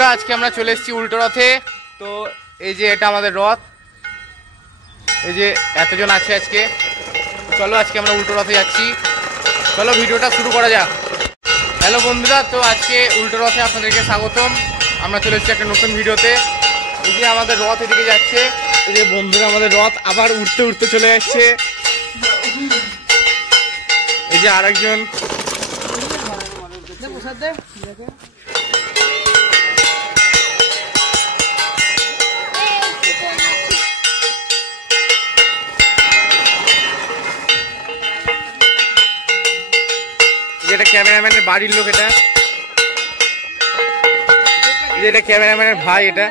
বন্ধুরা, আজকে আমরা চলে এসেছি উল্টো রথে। তো এই যে এটা আমাদের রথ, এই যে এতজন আছে আজকে। চলো আজকে আমরা উল্টো রথে যাচ্ছি, চলো ভিডিওটা শুরু করা যাক। হ্যালো বন্ধুরা, তো আজকে উল্টো রথে আপনাদেরকে স্বাগতম। আমরা চলে এসেছি একটা নতুন ভিডিওতে। এই যে আমাদের রথ এদিকে যাচ্ছে, এই যে বন্ধুরা আমাদের রথ আবার উঠতে উঠতে চলে যাচ্ছে। এই যে আরেকজন, এটা ক্যামেরাম্যানের বাড়ির লোক, এটা ক্যামেরাম্যানের ভাই। এটা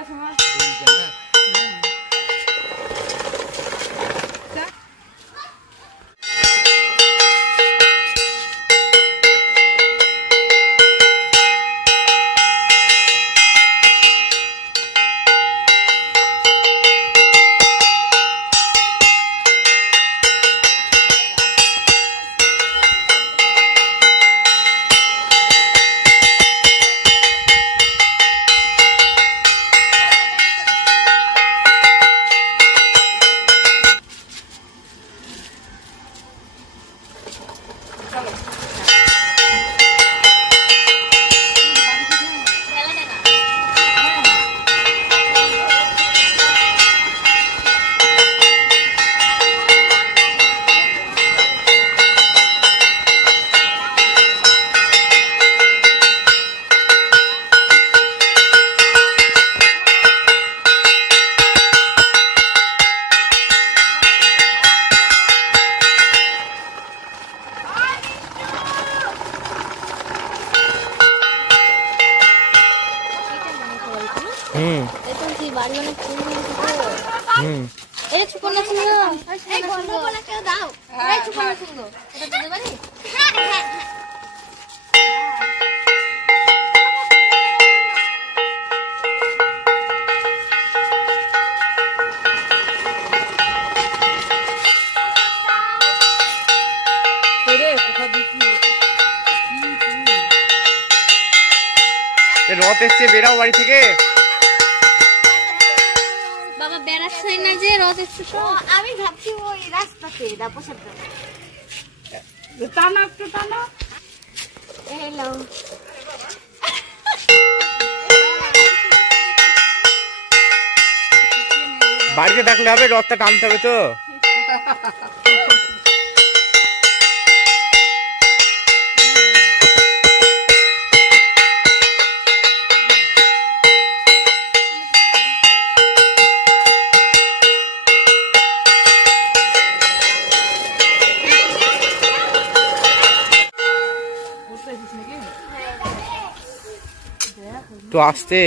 রথ এসছে, বেরাও বাড়ি থেকে। বাবা বেড়াচ্ছে না যে রথ এসছে, আমি ভাবছি ওই রাস্তাতে টানো একটু টানো। হ্যালো, বাড়িতে থাকলে হবে, রথটা টানতে হবে তো। তো আসতে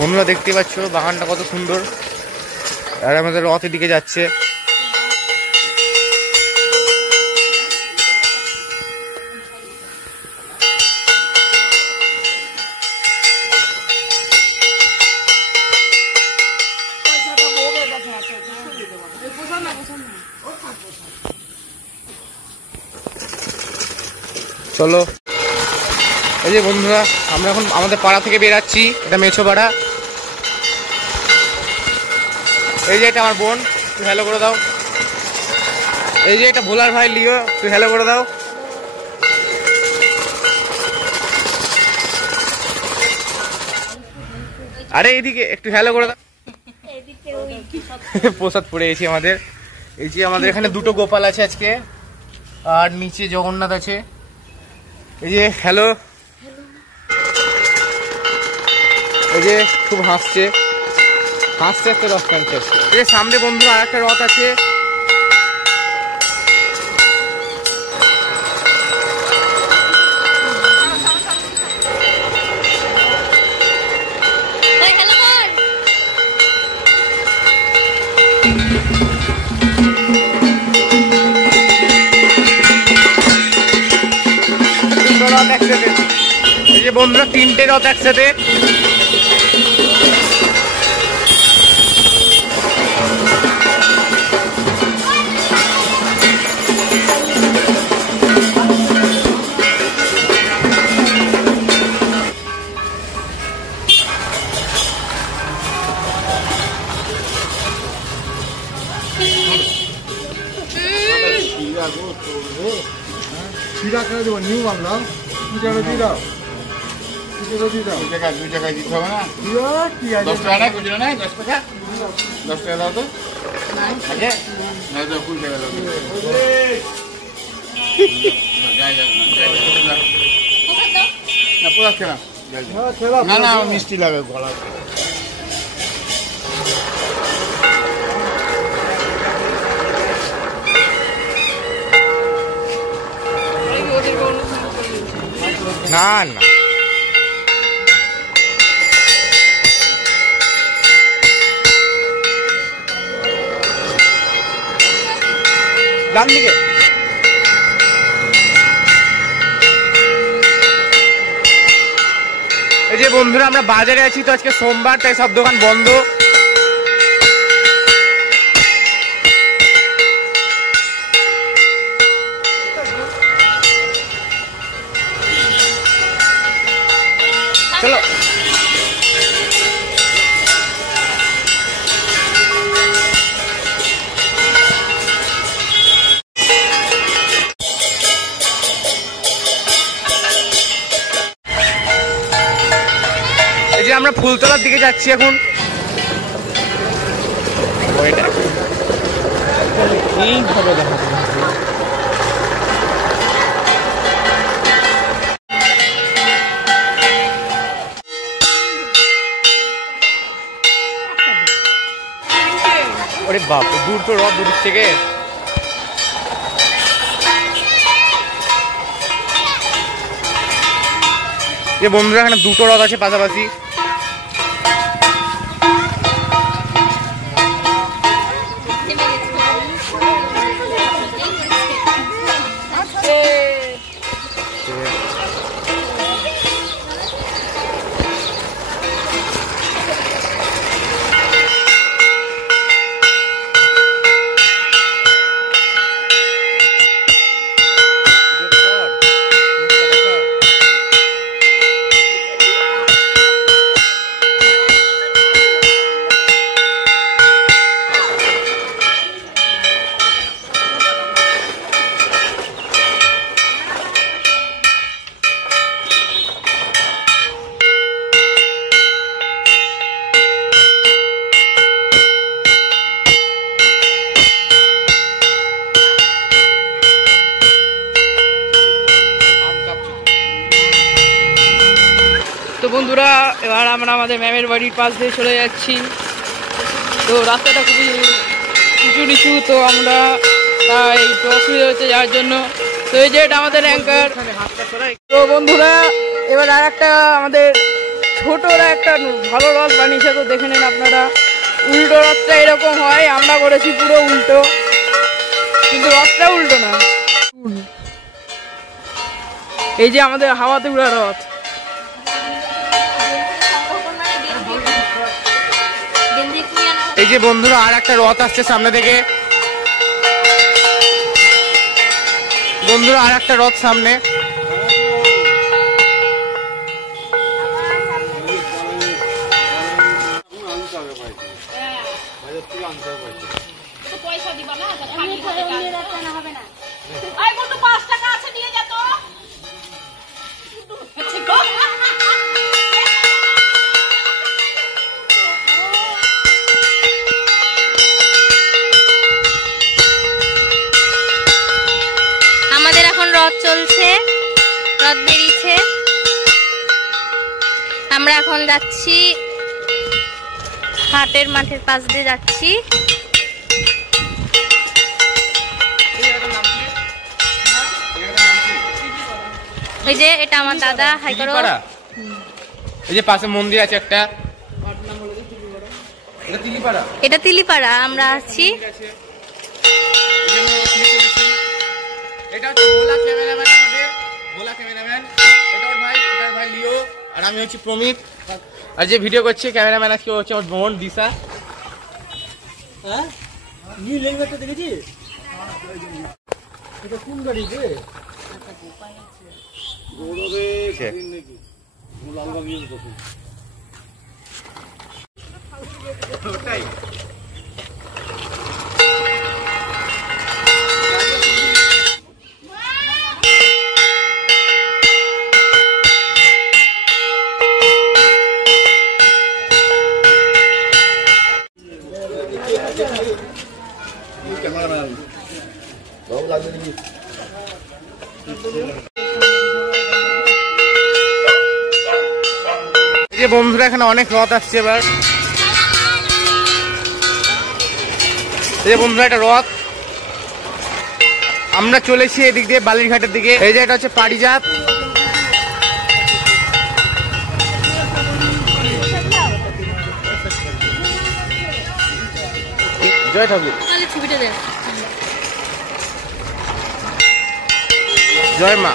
বন্ধুরা দেখতে পাচ্ছ বাগানটা কত সুন্দর, আর আমাদের রথের দিকে যাচ্ছে। চলো, এই যে বন্ধুরা আমরা এখন আমাদের পাড়া থেকে বেরাচ্ছি। এটা মেছো পাড়া। এই যে এটা আমার বোন, তুই হ্যালো করে দাও। এই যে এটা ভোলার ভাই লিও, তুই হ্যালো করে দাও। আরে এইদিকে একটু হ্যালো করে দাও। প্রসাদ পড়ে গেছি আমাদের। এই যে আমাদের এখানে দুটো গোপাল আছে আজকে, আর নিচে জগন্নাথ আছে। এই যে হ্যালো, এই যে খুব হাসছে হাসতে হাসতে রথ টানছে। এই সামনে বন্ধু আর একটা রথ আছে, বন্ধুরা 3টে রথ একসাথে। জিরা করে দেবো, নিউ বাংলা 2 টাকা জিরা, 2 টাকা 2 টাকা দিতে হবে না? জিরা কি আছে? 10 টাকা না, খুচরো নাই? 10 টাকা? 10 টাকা দাও তো। আছে? না দাও, 20 টাকা দাও। যাই যাবো না, যাই যাবো না। না, পোড়া খেলা। হ্যাঁ, খেলা না না, মিষ্টি লাগে গলা। না না ডান দিকে। এই যে বন্ধুরা আমরা বাজারে আছি, তো আজকে সোমবার, তাই সব দোকান বন্ধ। চলো এই যে আমরা ফুলতলার দিকে যাচ্ছি এখন। এইভাবে দেখা ওরে বাপ, দূর তো রথ দূর থেকে। যে বন্ধুরা এখানে 2টো রথ আছে পাশাপাশি। তো বন্ধুরা, এবার আমরা আমাদের ম্যামের বাড়ির পাশ দিয়ে চলে যাচ্ছি। তো রাস্তাটা খুবই উঁচু নিচু, তো আমরা তাই একটু অসুবিধা হচ্ছে যাওয়ার জন্য। তো এই যে এটা আমাদের অ্যাঙ্কার। তো বন্ধুরা, এবার আর একটা আমাদের ছোটরা একটা ভালো রথ বানিয়েছে, তো দেখে নেন আপনারা। উল্টো রথটা এরকম হয়, আমরা করেছি পুরো উল্টো, কিন্তু রথটা উল্টো না। এই যে আমাদের হাওয়াতে উড়া রথ। এই যে বন্ধুরা আর একটা রথ আসছে সামনে থেকে। বন্ধুরা আর একটা রথ সামনে। পয়সা দিবা না, হবে না। 5 টাকা আছে, নিয়ে যা তো। আমাদের এখন রথ চলছে, রথ বেরিয়েছে। আমরা এখন যাচ্ছি হাটের মাঠের পাশ দিয়ে যাচ্ছি। এই যে এটা আমার দাদা। হাই করো। এই যে পাশে মন্দির আছে একটা, এটা তিলিপাড়া। আমরা আছি এটা হচ্ছে ভোলা ক্যামেরাম্যান, আমাদের ভোলা ক্যামেরাম্যান। এটা ওর ভাই, এটার ভাই লিও, আর আমি হচ্ছি প্রমিত, আর যে ভিডিও করছে ক্যামেরাম্যান আজকে হচ্ছে আমার বোন দিশা। হ্যাঁ নিউ ল্যাঙ্গুয়েজটা দেখেছিস? এটা কোন গাড়ি রে? ওটাই এই যে বন্ধুরা এখানে অনেক রথ আসছে এবার। এই যে বন্ধুরা একটা রথ, আমরা চলেছি এদিক দিয়ে বালিরঘাটের দিকে। এই যে এটা হচ্ছে পারিজাত, জয় ঠাকুর, জয় মা।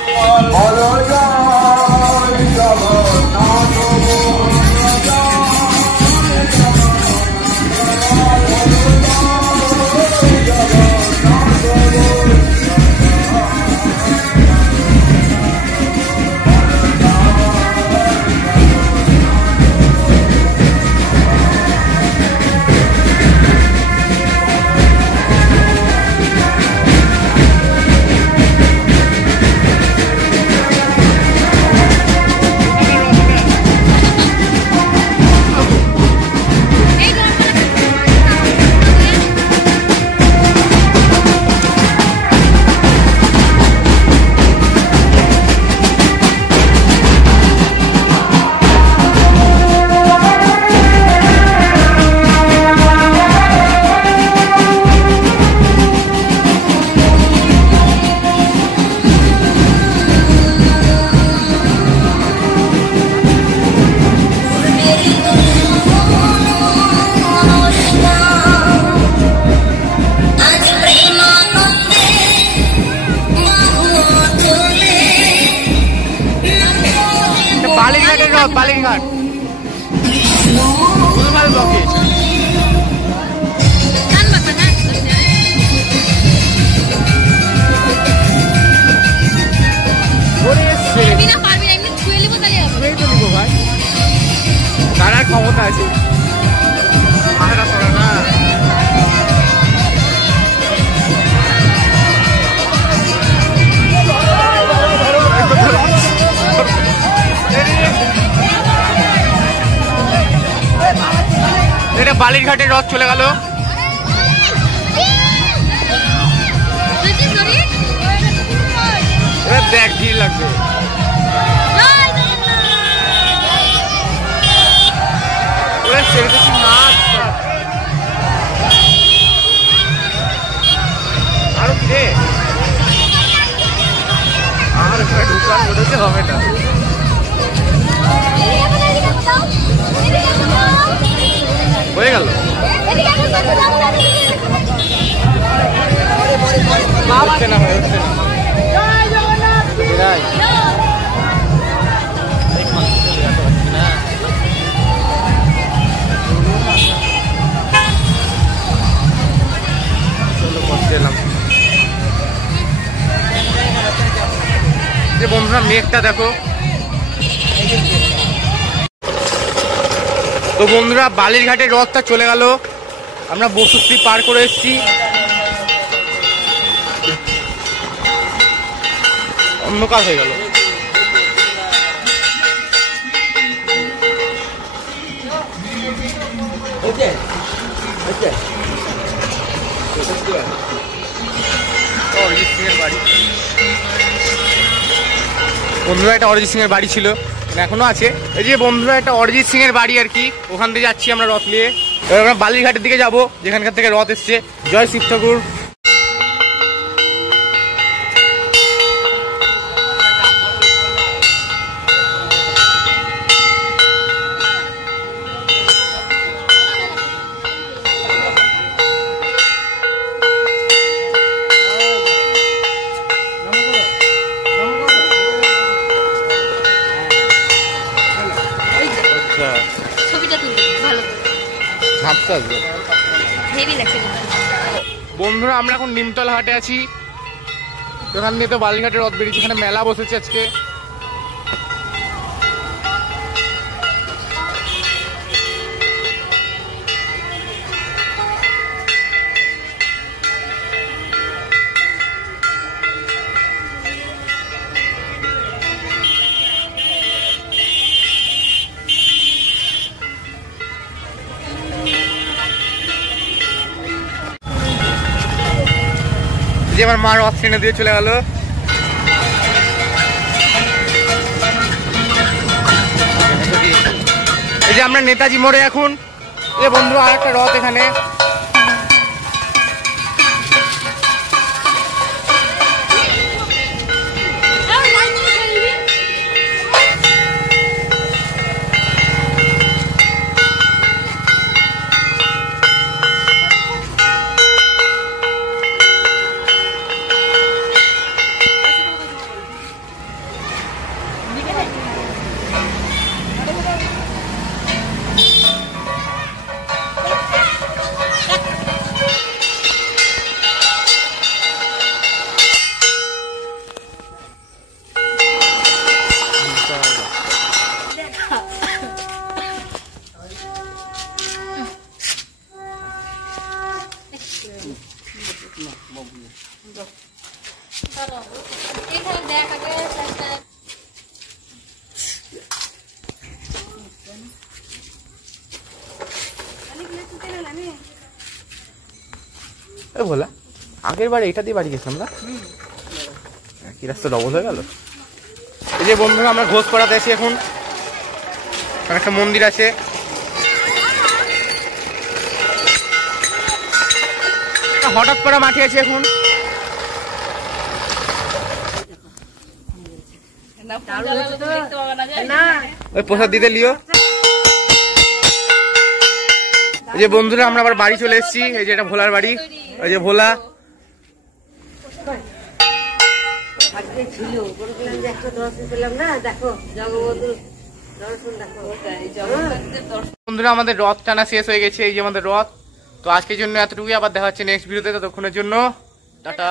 বালিরঘাটের রথ, বালিরঘাট ফুলমাল বকে। তার আর ক্ষমতা আছে মাথাটা সরা না। এটা বালিরঘাটের রথ চলে গেল। এবার দেখ ভিড় লাগবে। আরো কি রে, আর ঢুকার মনে হবে না। হয়ে গেল হচ্ছে না, হচ্ছে না। যে বন্ধুরা মেঘটা দেখো। তো বন্ধুরা বালিরঘাটের রথটা চলে গেল, আমরা বসুশ্রী পার করে এসেছি। অন্ধকার হয়ে গেল। অরিজিৎ সিং এর বাড়ি, বন্ধুরা একটা অরিজিৎ সিং এর বাড়ি ছিল, এখনো আছে। এই যে বন্ধুরা একটা অরিজিৎ সিং এর বাড়ি আর কি, ওখান থেকে যাচ্ছি আমরা রথ নিয়ে। এবার আমরা বালিরঘাটের দিকে যাবো, যেখানকার থেকে রথ এসছে। জয় শিব ঠাকুর। মস্ত আসবে। হেভি লাগছে বন্ধুরা আমরা এখন নিমতলা হাটে আছি। ওখান দিয়ে তো বালিঘাটের রথ বেরিয়েছে, এখানে মেলা বসেছে আজকে। যে আমার মা রথ টেনে দিয়ে চলে গেল। এই যে আমরা নেতাজি মোড়ে এখন। এ বন্ধু আর একটা রথ এখানে। বলা আগের বার এটা দিয়ে বাড়ি গেছিলাম না, কি রাস্তা ডবল হয়ে গেল। এই যে বন্ধুরা আমরা ঘোষপাড়াতে আছি এখন, একটা মন্দির আছে। হঠাৎ পাড়া মাঠে আছি এখন। ওই প্রসাদ দিতে লিও। এই যে বন্ধুরা আমরা আবার বাড়ি চলে এসেছি। এই যে এটা ভোলার বাড়ি, ওই যে ভোলা। বন্ধুরা আমাদের রথ টানা শেষ হয়ে গেছে। এই যে আমাদের রথ। তো আজকের জন্য এতটুকুই, আবার দেখা হচ্ছে নেক্সট ভিডিওতে। ততক্ষণের জন্য টাটা।